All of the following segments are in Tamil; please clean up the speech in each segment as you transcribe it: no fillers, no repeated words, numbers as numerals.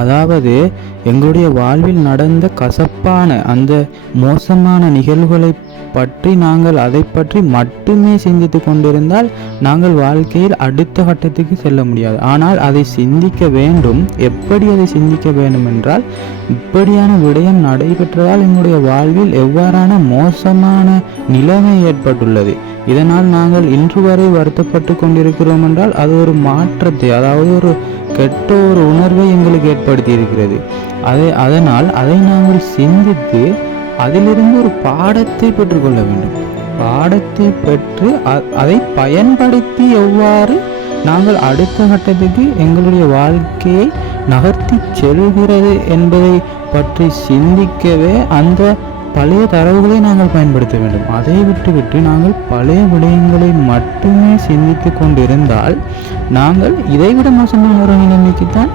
அதாவது எங்களுடைய வாழ்வில் நடந்த கசப்பான அந்த மோசமான நிகழ்வுகளை பற்றி நாங்கள் அதை பற்றி மட்டுமே சிந்தித்து கொண்டிருந்தால் நாங்கள் வாழ்க்கையில் அடுத்த கட்டத்துக்கு செல்ல முடியாது. ஆனால் அதை சிந்திக்க வேண்டும். எப்படி அதை சிந்திக்க வேண்டும் என்றால், இப்படியான விடயம் நடைபெற்றதால் எங்களுடைய வாழ்வில் எவ்வாறான மோசமான நிலைமை ஏற்பட்டுள்ளது, இதனால் நாங்கள் இன்று வரை வருத்தப்பட்டு கொண்டிருக்கிறோம் என்றால் அது ஒரு மாற்றத்தை, அதாவது ஒரு கெட்ட ஒரு உணர்வை எங்களுக்கு ஏற்படுத்தி இருக்கிறது. அதனால் அதை நாங்கள் சிந்தித்து அதிலிருந்து ஒரு பாடத்தை பெற்றுக்கொள்ள வேண்டும். பாடத்தை பெற்று அதை பயன்படுத்தி எவ்வாறு நாங்கள் அடுத்த கட்டத்துக்கு எங்களுடைய வாழ்க்கையை நகர்த்தி செல்கிறது என்பதை பற்றி சிந்திக்கவே அந்த பழைய தரவுகளை நாங்கள் பயன்படுத்த வேண்டும். அதை விட்டுவிட்டு நாங்கள் பழைய விடயங்களை மட்டுமே சிந்தித்து கொண்டிருந்தால் நாங்கள் இதைவிட மோசமான ஒரு நிலைமைக்குத்தான்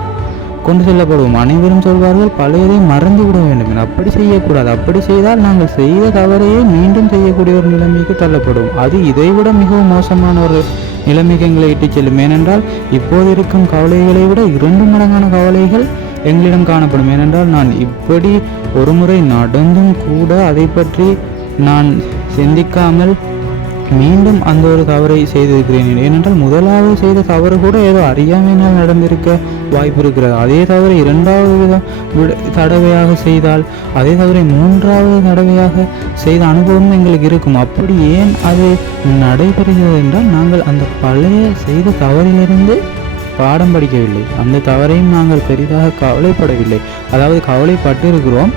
கொண்டு செல்லப்படுவோம். அனைவரும் சொல்வார்கள் பழையதை மறந்து விட வேண்டும் என. அப்படி செய்யக்கூடாது. அப்படி செய்தால் நாங்கள் செய்த தவறையே மீண்டும் செய்யக்கூடிய ஒரு நிலைமைக்கு தள்ளப்படுவோம். அது இதைவிட மிகவும் மோசமான ஒரு நிலைமைக்கு எங்களை இட்டு செல்லும். ஏனென்றால் இப்போது இருக்கும் கவலைகளை விட 2 மடங்கான கவலைகள் எங்களிடம் காணப்படும். ஏனென்றால் நான் இப்படி ஒரு முறை நடந்தும் கூட அதை பற்றி நான் சிந்திக்காமல் மீண்டும் அந்த ஒரு தவறை செய்திருக்கிறேன். ஏனென்றால் முதலாவது செய்த தவறு கூட ஏதோ அறியாமையினால் நடந்திருக்க வாய்ப்பு இருக்கிறது. அதே தவறை 2வது தடவையாக செய்தால், அதே தவறை 3வது தடவையாக செய்த அனுபவம் எங்களுக்கு இருக்கும். அப்படி ஏன் அது நடைபெறுகிறது என்றால், நாங்கள் அந்த பழைய செய்த தவறிலிருந்து பாடம் படிக்கவில்லை. அந்த தவறையும் நாங்கள் பெரிதாக கவலைப்படவில்லை. அதாவது கவலைப்பட்டிருக்கிறோம்,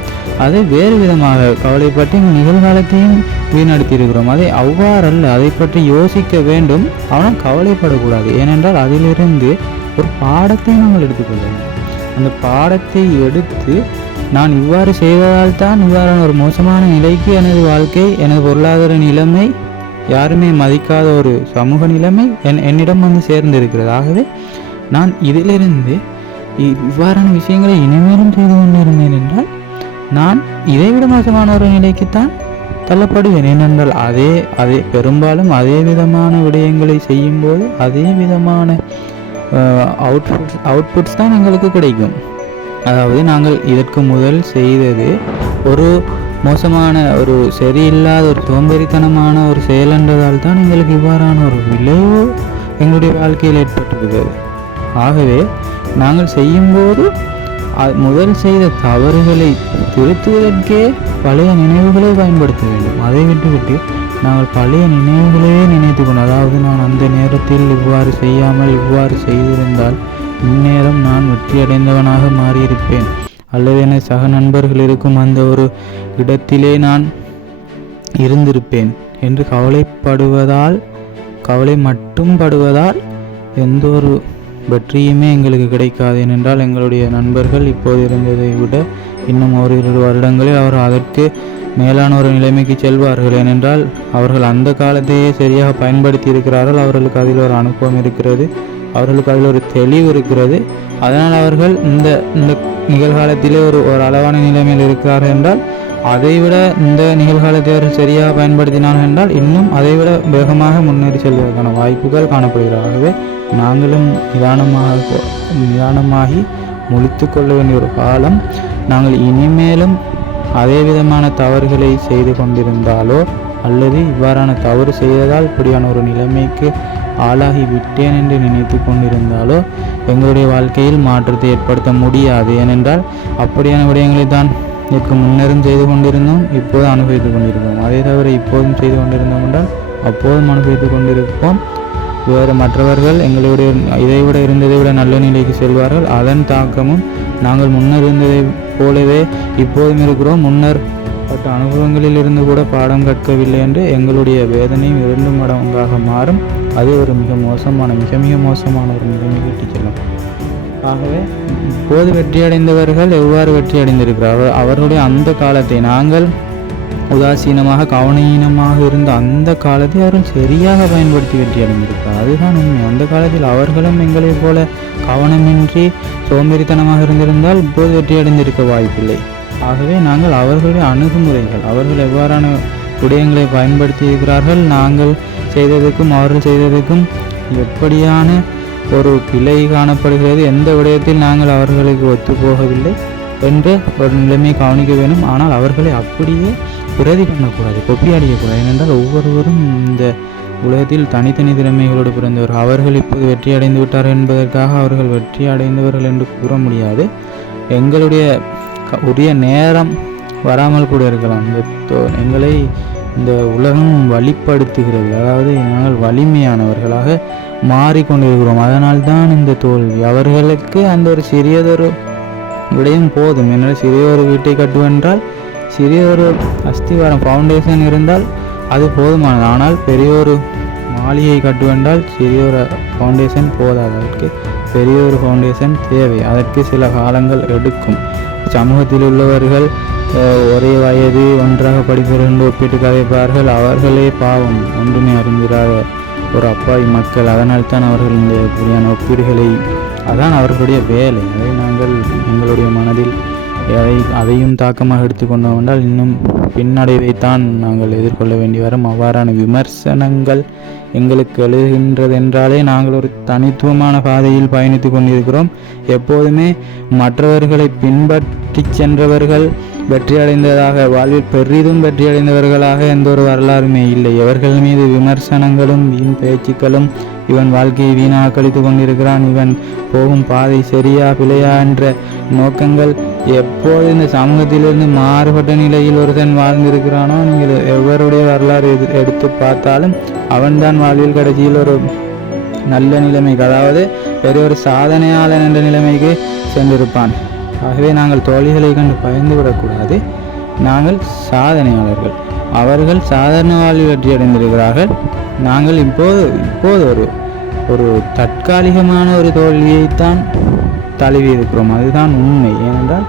அதை வேறு விதமாக கவலைப்பட்டு எங்கள் நிகழ்காலத்தையும் வீணடித்திருக்கிறோம். அதை அவ்வாறல்ல, அதை பற்றி யோசிக்க வேண்டும். ஆனால் கவலைப்படக்கூடாது. ஏனென்றால் அதிலிருந்து ஒரு பாடத்தை நாங்கள் எடுத்துக்கொள்ள வேண்டும். அந்த பாடத்தை எடுத்து நான் இவ்வாறு செய்வதால் தான் இவ்வாறான ஒரு மோசமான நிலைக்கு எனது வாழ்க்கை, எனது பொருளாதார நிலைமை, யாருமே மதிக்காத ஒரு சமூக நிலைமை என்னிடம் வந்து சேர்ந்திருக்கிறது. ஆகவே நான் இதிலிருந்து இவ்வாறான விஷயங்களை இனிமேலும் செய்து கொண்டிருந்தேன் என்றால் நான் இதைவிட மோசமான ஒரு நிலைக்குத்தான் தள்ளப்படுவேன். ஏனென்றால் அதே பெரும்பாலும் அதே விதமான விடயங்களை செய்யும்போது அதே விதமான அவுட்புட்ஸ் தான் எங்களுக்கு கிடைக்கும். அதாவது நாங்கள் இதற்கு முதல் செய்தது ஒரு மோசமான ஒரு சரியில்லாத ஒரு சோம்பேறித்தனமான ஒரு செயலென்றதால் தான் எங்களுக்கு இவ்வாறான ஒரு விளைவு எங்களுடைய வாழ்க்கையில் ஏற்பட்டிருக்கிறது. ஆகவே நாங்கள் செய்யும்போது முதல் செய்த தவறுகளை திருத்துவதற்கே பழைய நினைவுகளை பயன்படுத்த வேண்டும். அதை விட்டுவிட்டு நாங்கள் பழைய நினைவுகளையே நினைத்து கொண்டு, அதாவது நான் அந்த நேரத்தில் இவ்வாறு செய்யாமல் இவ்வாறு செய்திருந்தால் இந்நேரம் நான் வெற்றியடைந்தவனாக மாறியிருப்பேன், அல்லது எனது சக நண்பர்கள் இருக்கும் அந்த ஒரு இடத்திலே நான் இருந்திருப்பேன் என்று கவலை மட்டும் படுவதால் எந்த ஒரு வெற்றியுமே எங்களுக்கு கிடைக்காது. ஏனென்றால் எங்களுடைய நண்பர்கள் இப்போது இருந்ததை விட இன்னும் ஒரு 2 வருடங்களில் அவர்கள் அதற்கு மேலான ஒரு நிலைமைக்கு செல்வார்கள். ஏனென்றால் அவர்கள் அந்த காலத்தையே சரியாக பயன்படுத்தி இருக்கிறார்கள். அவர்களுக்கு அதில் ஒரு அனுபவம் இருக்கிறது, அவர்களுக்கு அதில் ஒரு தெளிவு இருக்கிறது. அதனால் அவர்கள் இந்த நிகழ்காலத்திலே ஒரு அளவான நிலைமையில் இருக்கிறார்கள் என்றால், அதைவிட இந்த நிகழ்காலத்தை அவர்கள் சரியாக பயன்படுத்தினார்கள் என்றால் இன்னும் அதைவிட வேகமாக முன்னேறி செல்வதற்கான வாய்ப்புகள் காணப்படுகிறது. ஆகவே நாங்களும் நிதானமாகி முழித்து கொள்ள வேண்டிய ஒரு காலம். நாங்கள் இனிமேலும் அதே விதமான தவறுகளை செய்து கொண்டிருந்தாலோ, அல்லது இவ்வாறான தவறு செய்ததால் இப்படியான ஒரு நிலைமைக்கு ஆளாகி விட்டேன் என்று நினைத்து கொண்டிருந்தாலோ எங்களுடைய வாழ்க்கையில் மாற்றத்தை ஏற்படுத்த முடியாது. ஏனென்றால் அப்படியான விடயங்களை தான் இதற்கு முன்னரும் செய்து கொண்டிருந்தோம், இப்போது அனுபவித்துக் கொண்டிருக்கோம். அதே தவிர இப்போதும் செய்து கொண்டிருந்தோம் என்றால் அப்போதும் அனுபவித்துக் கொண்டிருப்போம். வேறு மற்றவர்கள் எங்களுடைய இதைவிட இருந்ததை விட நல்ல நிலைக்கு செல்வார்கள். அதன் தாக்கமும் நாங்கள் முன்னர் இருந்ததை போலவே இப்போதும் இருக்கிறோம். முன்னர் பட்ட அனுபவங்களில் இருந்து கூட பாடம் கற்கவில்லை என்று எங்களுடைய வேதனையும் 2 மடங்காக மாறும். அது ஒரு மிக மோசமான ஒரு நிலைமைக்கு இட்டுச் செல்லும். ஆகவே இப்போது வெற்றியடைந்தவர்கள் எவ்வாறு வெற்றியடைந்திருக்கிறார்கள், அவர்களுடைய அந்த காலத்தை நாங்கள் உதாசீனமாக கவனீனமாக இருந்த அந்த காலத்தை அவர்கள் சரியாக பயன்படுத்தி வெற்றியடைந்திருக்கிறார். அதுதான் உண்மை. அந்த காலத்தில் அவர்களும் எங்களைப் போல கவனமின்றி சோம்பேறித்தனமாக இருந்திருந்தால் இப்போது வெற்றியடைந்திருக்க வாய்ப்பில்லை. ஆகவே நாங்கள் அவர்களுடைய அணுகுமுறைகள், அவர்கள் எவ்வாறான விடயங்களை பயன்படுத்தி இருக்கிறார்கள், நாங்கள் செய்ததுக்கும் அவர்கள் செய்ததுக்கும் எப்படியான ஒரு பிழை காணப்படுகிறது, எந்த விடயத்தில் நாங்கள் அவர்களுக்கு ஒத்துப்போகவில்லை என்று ஒரு நிலைமையை கவனிக்க வேண்டும். ஆனால் அவர்களை அப்படியே பிரதி பண்ணக்கூடாது, கொப்பி அடிக்கக்கூடாது. ஏனென்றால் ஒவ்வொருவரும் இந்த உலகத்தில் தனித்தனி திறமைகளோடு பிறந்தவர். அவர்கள் இப்போது வெற்றி அடைந்து விட்டார்கள் என்பதற்காக அவர்கள் வெற்றி அடைந்தவர்கள் என்று கூற முடியாது. எங்களுடைய உரிய நேரம் வராமல் கூட இருக்கலாம். எங்களை இந்த உலகம் வழிப்படுத்துகிறது, அதாவது நாங்கள் வலிமையானவர்களாக மாறிக்கொண்டிருக்கிறோம். அதனால்தான் இந்த தோல்வி. அவர்களுக்கு அந்த ஒரு சிறியதொரு விடயம் போதும். என்ன, சிறிய ஒரு வீட்டை கட்டுவென்றால் சிறிய ஒரு அஸ்திவாரம் ஃபவுண்டேஷன் இருந்தால் அது போதுமானது. ஆனால் பெரிய ஒரு மாளிகை கட்டுவென்றால் சிறிய ஒரு ஃபவுண்டேஷன் போதாது, அதற்கு பெரிய ஒரு ஃபவுண்டேஷன் தேவை. அதற்கு சில காலங்கள் எடுக்கும். சமூகத்தில் உள்ளவர்கள் ஒரே வயது ஒன்றாக படிப்பவர்கள் என்று ஒப்பிட்டு கதைப்பார்கள். அவர்களே பாவம் ஒன்றுமே அறிந்திராத ஒரு அப்பாவி மக்கள். அதனால்தான் அவர்கள் இந்த இப்படியான ஒப்பீடுகளை, அதான் அவர்களுடைய வேலை. அதை நாங்கள் எங்களுடைய மனதில் அதையும் தாக்கமாக எடுத்துக்கொண்டோம் என்றால் இன்னும் பின்னடைவைத்தான் நாங்கள் எதிர்கொள்ள வேண்டி வரும். அவ்வாறான விமர்சனங்கள் எங்களுக்கு எழுகின்றதென்றாலே நாங்கள் ஒரு தனித்துவமான பாதையில் பயணித்து கொண்டிருக்கிறோம். எப்போதுமே மற்றவர்களை பின்பற்றி சென்றவர்கள் வெற்றி அடைந்ததாக, வாழ்வில் பெரிதும் வெற்றி அடைந்தவர்களாக எந்த ஒரு வரலாறுமே இல்லை. எவர்கள் மீது விமர்சனங்களும் வீண் பேச்சுக்களும், இவன் வாழ்க்கையை வீணாக கழித்து கொண்டிருக்கிறான், இவன் போகும் பாதை சரியா பிழையா என்ற நோக்கங்கள், எப்போது இந்த சமூகத்திலிருந்து மாறுபட்ட நிலையில் ஒருத்தன் வாழ்ந்திருக்கிறானோ, நீங்கள் எவருடைய வரலாறு எடுத்து பார்த்தாலும் அவன்தான் வாழ்வில் கடைசியில் ஒரு நல்ல நிலைமைக்கு, அதாவது பெரிய ஒரு சாதனையாளன் என்ற நிலைமைக்கு சென்றிருப்பான். ஆகவே நாங்கள் தோல்விகளை கண்டு பயந்து விடக்கூடாது. நாங்கள் சாதனையாளர்கள். அவர்கள் சாதாரண வாழ்வில் வெற்றி அடைந்திருக்கிறார்கள். நாங்கள் இப்போது ஒரு தற்காலிகமான ஒரு தோல்வியைத்தான் தழுவி இருக்கிறோம். அதுதான் உண்மை. ஏனென்றால்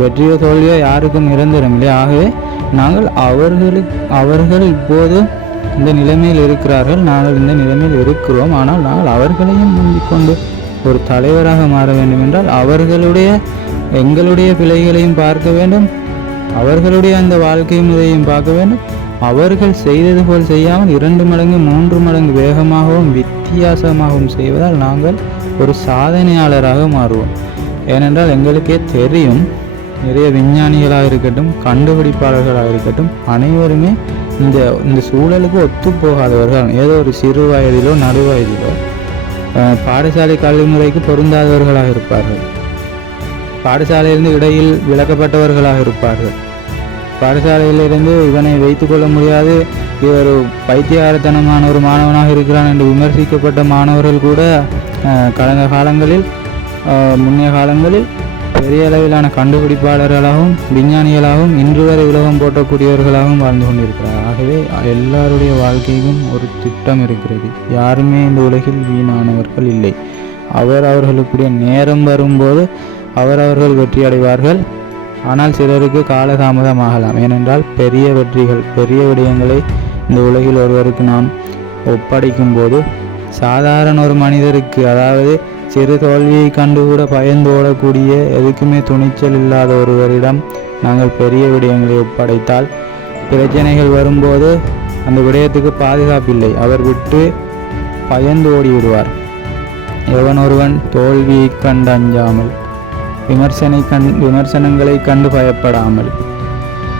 வெற்றியோ தோல்வியோ யாருக்கும் நிரந்தரமில்லை. ஆகவே நாங்கள் அவர்கள் இப்போது இந்த நிலைமையில் இருக்கிறார்கள், நாங்கள் இந்த நிலைமையில் இருக்கிறோம். ஆனால் நாங்கள் அவர்களையும் முந்திக்கொண்டு ஒரு தலைவராக மாற வேண்டும் என்றால் எங்களுடைய பிழைகளையும் பார்க்க வேண்டும், அவர்களுடைய அந்த வாழ்க்கை முறையையும் பார்க்க வேண்டும். அவர்கள் செய்தது போல் செய்யாமல் 2 மடங்கு 3 மடங்கு வேகமாகவும் வித்தியாசமாகவும் செய்வதால் நாங்கள் ஒரு சாதனையாளராக மாறுவோம். ஏனென்றால் எங்களுக்கே தெரியும், நிறைய விஞ்ஞானிகளாக இருக்கட்டும், கண்டுபிடிப்பாளர்களாக இருக்கட்டும், அனைவருமே இந்த சூழலுக்கு ஒத்து போகாதவர்கள். ஏதோ ஒரு சிறு வயதிலோ நடுவயதிலோ பாடசாலை கல்வி முறைக்கு பொருந்தாதவர்களாக இருப்பார்கள். பாடசாலையிலிருந்து இடையில் விலக்கப்பட்டவர்களாக இருப்பார்கள். பாடசாலையிலிருந்து இவனை வைத்துக் கொள்ள முடியாது, இவர் பைத்தியகாரத்தனமான ஒரு மாணவனாக இருக்கிறான் என்று விமர்சிக்கப்பட்ட மாணவர்கள் கூட கடந்த காலங்களில், முன்னைய காலங்களில் பெரிய அளவிலான கண்டுபிடிப்பாளர்களாகவும் விஞ்ஞானிகளாகவும் இன்று வரை உலகம் போற்றக்கூடியவர்களாகவும் வாழ்ந்து கொண்டிருக்கிறார். ஆகவே எல்லாருடைய வாழ்க்கைக்கும் ஒரு திட்டம் இருக்கிறது. யாருமே இந்த உலகில் வீணானவர்கள் இல்லை. அவர்களுக்குரிய நேரம் வரும்போது அவர்கள் வெற்றி அடைவார்கள். ஆனால் சிலருக்கு காலதாமதமாகலாம். ஏனென்றால் பெரிய வெற்றிகள், பெரிய விடயங்களை இந்த உலகில் ஒருவருக்கு நாம் ஒப்படைக்கும் போது சாதாரண ஒரு மனிதருக்கு, அதாவது சிறு தோல்வியை கண்டு கூட பயந்து ஓடக்கூடிய, எதுக்குமே துணிச்சல் இல்லாத ஒருவரிடம் நாங்கள் பெரிய விடயங்களை ஒப்படைத்தால் பிரச்சனைகள் வரும்போது அந்த விடயத்துக்கு பாதுகாப்பில்லை. அவர் விட்டு பயந்து ஓடி விடுவார். எவன் ஒருவன் தோல்வியை கண்டு அஞ்சாமல், விமர்சனங்களை கண்டு பயப்படாமல்,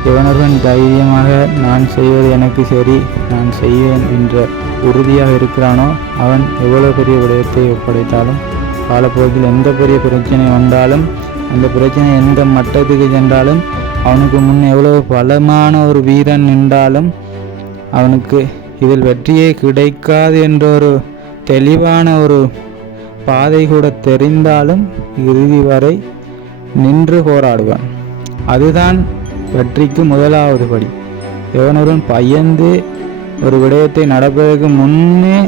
எவனொருவன் தைரியமாக நான் செய்வது எனக்கு சரி, நான் செய்வேன் என்ற உறுதியாக இருக்கிறானோ, அவன் எவ்வளவு பெரிய விடயத்தை ஒப்படைத்தாலும், காலப்போக்கில் எந்த பெரிய பிரச்சனை வந்தாலும், அந்த பிரச்சனை எந்த மட்டத்துக்கு சென்றாலும், அவனுக்கு முன் எவ்வளவு பலமான ஒரு வீரன் நின்றாலும், அவனுக்கு இதில் வெற்றியே கிடைக்காது என்ற ஒரு தெளிவான ஒரு பாதை கூட தெரிந்தாலும் இறுதி வரை நின்று போராடுவான். அதுதான் வெற்றிக்கு முதலாவது படி. எவனொருவன் பயந்து ஒரு விடயத்தை நடப்பதற்கு முன்னே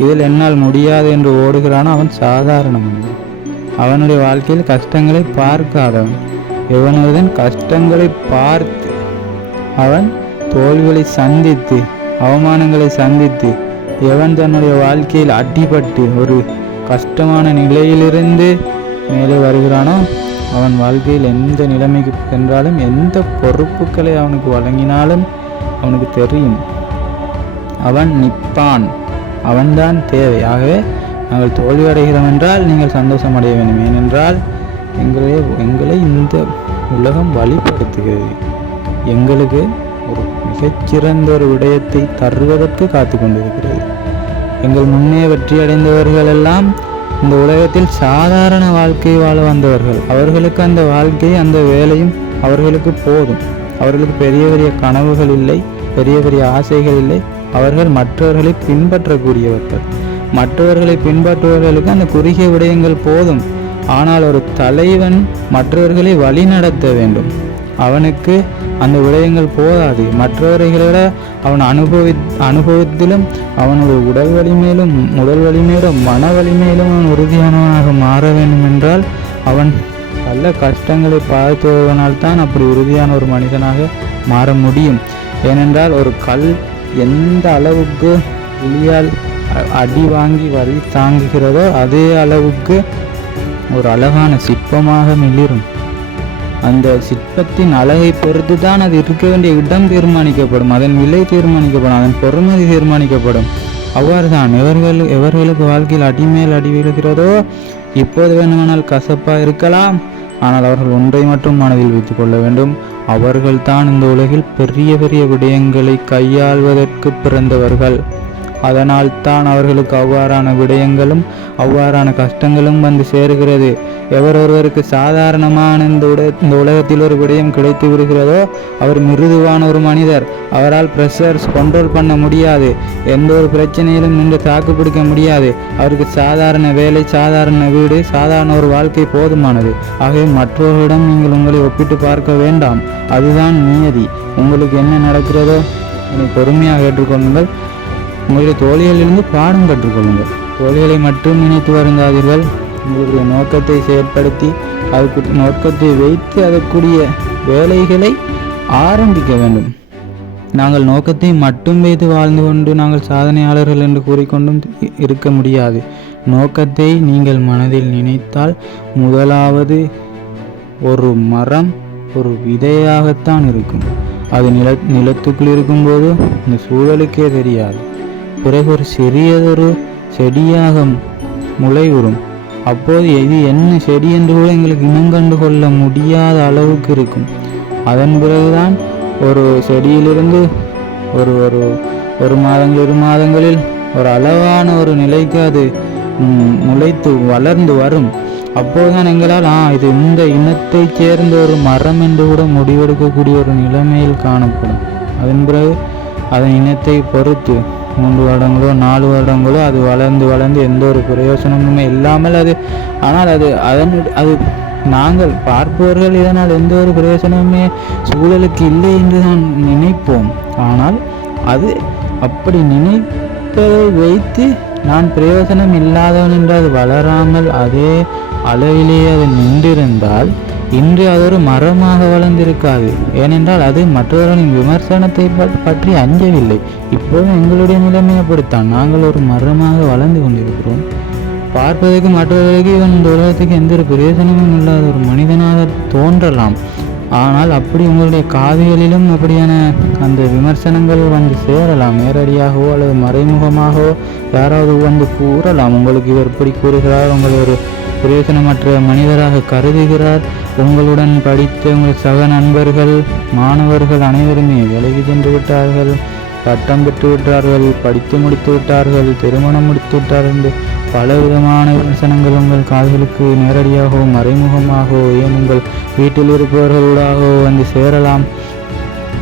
இதில் என்னால் முடியாது என்று ஓடுகிறானோ அவன் சாதாரண மனிதன். அவனுடைய வாழ்க்கையில் கஷ்டங்களை பார்க்காதவன். எவனொருவன் கஷ்டங்களை பார்த்து, அவன் தோல்விகளை சந்தித்து, அவமானங்களை சந்தித்து, எவன் தன்னுடைய வாழ்க்கையில் அடிபட்டு ஒரு கஷ்டமான நிலையிலிருந்து மேலே வருகிறானோ, அவன் வாழ்க்கையில் எந்த நிலைமைக்கு சென்றாலும், எந்த பொறுப்புகளை அவனுக்கு வழங்கினாலும் அவனுக்கு தெரியும், அவன் நிற்பான், அவன்தான் தேவை. ஆகவே நாங்கள் தோல்வி அடைகிறோம் என்றால் நீங்கள் சந்தோஷம் அடைய வேண்டும். ஏனென்றால் எங்களை இந்த உலகம் வழிபடுத்துகிறது. எங்களுக்கு ஒரு மிகச்சிறந்த ஒரு விடயத்தை தருவதற்கு காத்து கொண்டிருக்கிறது. எங்கள் முன்னே வெற்றி அடைந்தவர்கள் எல்லாம் இந்த உலகத்தில் சாதாரண வாழ்க்கை வாழ வந்தவர்கள். அவர்களுக்கு அந்த வாழ்க்கை, அந்த வேலையும் அவர்களுக்கு போதும். அவர்களுக்கு பெரிய பெரிய கனவுகள் இல்லை, பெரிய பெரிய ஆசைகள் இல்லை. அவர்கள் மற்றவர்களை பின்பற்றக்கூடியவர்கள். மற்றவர்களை பின்பற்றுபவர்களுக்கு அந்த குறுகிய விடயங்கள் போதும். ஆனால் ஒரு தலைவன் மற்றவர்களை வழி நடத்த வேண்டும். அவனுக்கு அந்த விடயங்கள் போதாது. மற்றவர்களை அவன் அனுபவத்திலும் அவனுடைய உடல் வலிமையிலும் மன வலிமையிலும் அவன் உறுதியானவனாக மாற வேண்டும் என்றால் அவன் பல கஷ்டங்களை பார்த்துவதனால் தான் அப்படி உறுதியான ஒரு மனிதனாக மாற முடியும். ஏனென்றால் ஒரு கல் எந்த அளவுக்கு புலியால் அடி வாங்கி வலி தாங்குகிறதோ அதே அளவுக்கு ஒரு அழகான சிற்பமாக மிளிரும். அந்த சிற்பத்தின் அழகை பொறுத்து தான் அது இருக்க வேண்டிய இடம் தீர்மானிக்கப்படும், அதன் விலை தீர்மானிக்கப்படும், அதன் பொறுமதி தீர்மானிக்கப்படும். அவ்வாறு தான் எவர்களுக்கு வாழ்க்கையில் அடிமேல் அடி விழுகிறதோ இப்போது வேணுமானால் கசப்பாக இருக்கலாம். ஆனால் அவர்கள் ஒன்றை மட்டும் மனதில் வைத்துக் கொள்ள வேண்டும். அவர்கள் தான் இந்த உலகில் பெரிய பெரிய விடயங்களை கையாள்வதற்கு பிறந்தவர்கள். அதனால் தான் அவர்களுக்கு அவ்வாறான விடயங்களும் அவ்வாறான கஷ்டங்களும் வந்து சேருகிறது. எவரொருவருக்கு சாதாரணமான இந்த உலகத்தில் ஒரு விடயம் கிடைத்து விடுகிறதோ அவர் மிருதுவான ஒரு மனிதர். அவரால் ப்ரெஷர்ஸ் கண்ட்ரோல் பண்ண முடியாது. எந்த ஒரு பிரச்சனையிலும் நின்று தாக்கு பிடிக்க முடியாது. அவருக்கு சாதாரண வேலை, சாதாரண வீடு, சாதாரண ஒரு வாழ்க்கை போதுமானது. ஆகவே மற்றவர்களிடம் நீங்கள் உங்களை ஒப்பிட்டு பார்க்க வேண்டாம். அதுதான் நியதி. உங்களுக்கு என்ன நடக்கிறதோ அதை பொறுமையாக ஏற்றுக்கொள்ளுங்கள். உங்களுடைய தோழிகளிலிருந்து பாடம் கற்றுக்கொள்ளுங்கள். தோழிகளை மட்டும் நினைத்து வருந்தாதீர்கள். உங்களுடைய நோக்கத்தை செயற்படுத்தி அதுக்கு நோக்கத்தை வைத்து அதற்குரிய வேலைகளை ஆரம்பிக்க வேண்டும். நாங்கள் நோக்கத்தை மட்டும் வைத்து வாழ்ந்து கொண்டு நாங்கள் சாதனையாளர்கள் என்று கூறிக்கொண்டும் இருக்க முடியாது. நோக்கத்தை நீங்கள் மனதில் நினைத்தால் முதலாவது ஒரு மரம் ஒரு விதையாகத்தான் இருக்கும். அது நிலத்துக்குள் இருக்கும்போது இந்த சூழலுக்கே தெரியாது. பிறகு ஒரு சிறியதொரு செடியாக முளைவுறும். அப்போது இது என்ன செடி என்று கூட எங்களுக்கு இனங்கண்டு கொள்ள முடியாத அளவுக்கு இருக்கும். அதன் பிறகுதான் ஒரு செடியிலிருந்து ஒரு மாதங்கள் 2 மாதங்களில் ஒரு அளவான ஒரு நிலைக்கு அது முளைத்து வளர்ந்து வரும். அப்போதுதான் எங்களால் இது இந்த இனத்தை சேர்ந்த ஒரு மரம் என்று கூட முடிவெடுக்கக்கூடிய ஒரு நிலைமையில் காணப்படும். அதன் பிறகு அதன் இனத்தை பொறுத்து 3 வருடங்களோ 4 வருடங்களோ அது வளர்ந்து எந்த ஒரு பிரயோசனமுமே இல்லாமல் அது நாங்கள் பார்ப்பவர்கள் இதனால் எந்த ஒரு பிரயோசனமுமே சூழலுக்கு இல்லை என்று தான் நினைப்போம். ஆனால் அது அப்படி நினைப்பதை வைத்து நான் பிரயோசனம் இல்லாதவன் என்று அது வளராமல் அதே அளவிலேயே அது நின்றிருந்தால் இன்று அது ஒரு மரமாக வளர்ந்திருக்காது. ஏனென்றால் அது மற்றவர்களின் விமர்சனத்தை பற்றி அஞ்சவில்லை. இப்போது எங்களுடைய நிலைமை அப்படித்தான். நாங்கள் ஒரு மரமாக வளர்ந்து கொண்டிருக்கிறோம். பார்ப்பதற்கு மற்றவர்களுக்கு இவன் இந்த உலகத்துக்கு எந்த ஒரு பிரயோஜனமும் இல்லாத ஒரு மனிதனாக தோன்றலாம். ஆனால் அப்படி உங்களுடைய காதுகளிலும் அப்படியான அந்த விமர்சனங்கள் வந்து சேரலாம். நேரடியாகவோ அல்லது மறைமுகமாகவோ யாராவது வந்து கூறலாம். உங்களுக்கு இவர் இப்படி கூறுகிறார், உங்களை ஒரு பிரயோஜனமற்ற மனிதராக கருதுகிறார். உங்களுடன் படித்த உங்கள் சக நண்பர்கள், மாணவர்கள் அனைவருமே வேலைக்கு சென்று விட்டார்கள், பட்டம் பெற்று விட்டார்கள், படித்து முடித்து விட்டார்கள், திருமணம் முடித்து விட்டார்கள் என்று பலவிதமான விமர்சனங்கள் உங்கள் காதுகளுக்கு நேரடியாகவோ மறைமுகமாகவோ ஏன் உங்கள் வீட்டில் இருப்பவர்களாகவோ வந்து சேரலாம்.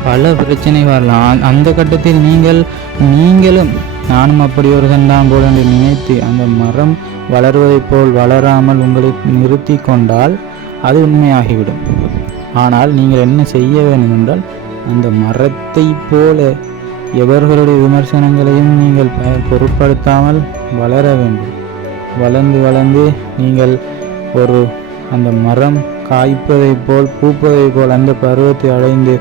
பல பிரச்சனை வரலாம். அந்த கட்டத்தில் நீங்களும் நானும் அப்படி ஒரு தான் போல் என்று நினைத்து அந்த மரம் வளர்வதைப் போல் வளராமல் உங்களை நிறுத்தி கொண்டால் அது உண்மையாகிவிடும். ஆனால் நீங்கள் என்ன செய்ய வேண்டும் என்றால் அந்த மரத்தை போல எவர்களுடைய விமர்சனங்களையும் நீங்கள் பொருட்படுத்தாமல் வளர வேண்டும். வளர்ந்து நீங்கள் அந்த மரம் காய்ப்பதைப் போல் பூப்பதைப் போல் அந்த பருவத்தை அடைந்து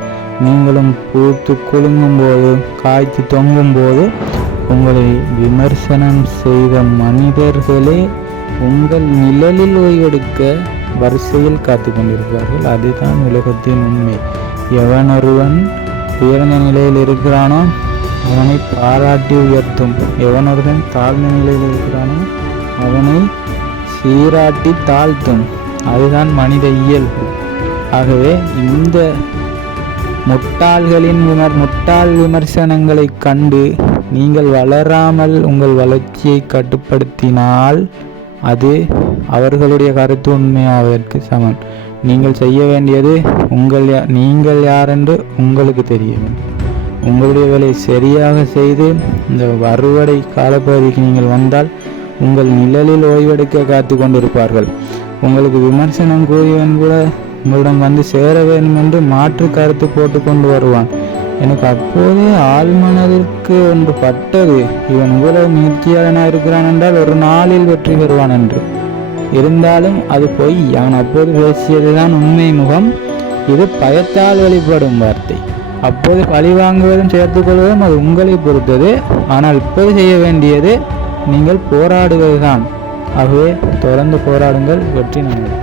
நீங்களும் பூத்து குலுங்கும் போது காய்த்து தொங்கும் போது உங்களை விமர்சனம் செய்த மனிதர்களே உங்கள் நிழலில் ஓய்வெடுக்க வரிசையில் காத்து கொண்டிருக்கிறார்கள். அதுதான் உலகத்தின் உண்மை. எவனொருவன் உயர்ந்த நிலையில் இருக்கிறானோ அவனை பாராட்டி உயர்த்தும், எவனொருவன் தாழ்ந்த நிலையில் இருக்கிறானோ அவனை சீராட்டி தாழ்த்தும். அதுதான் மனித இயல்பு. ஆகவே இந்த முட்டாள் விமர்சனங்களை கண்டு நீங்கள் வளராமல் உங்கள் வளர்ச்சியை கட்டுப்படுத்தினால் அது அவர்களுடைய கருத்து உண்மையாவதற்கு சமம். நீங்கள் செய்ய வேண்டியது நீங்கள் யார் என்று உங்களுக்கு தெரிய வேண்டும். உங்களுடைய வேலையை சரியாக செய்து இந்த அறுவடை காலப்பகுதிக்கு நீங்கள் வந்தால் உங்கள் நிழலில் ஓய்வெடுக்க காத்து கொண்டிருப்பார்கள். உங்களுக்கு விமர்சனம் கூறியவன் கூட உங்களிடம் வந்து சேர வேண்டும் என்று மாற்று கருத்து போட்டு கொண்டு வருவான். எனக்கு அப்போதே ஆழ்மனதிற்கு ஒன்று பட்டது, இவன் இவ்வளவு முயற்சியாளனாக இருக்கிறான் என்றால் ஒரு நாளில் வெற்றி பெறுவான் என்று. இருந்தாலும் அது பொய். அவன் அப்போது பேசியதுதான் உண்மை முகம். இது பயத்தால் வெளிப்படும் வார்த்தை. அப்போது பழி வாங்குவதும் சேர்த்துக்கொள்வதும் அது உங்களை பொறுத்தது. ஆனால் இப்போது செய்ய வேண்டியது நீங்கள் போராடுவதுதான். ஆகவே தொடர்ந்து போராடுங்கள், வெற்றி நாங்கள்.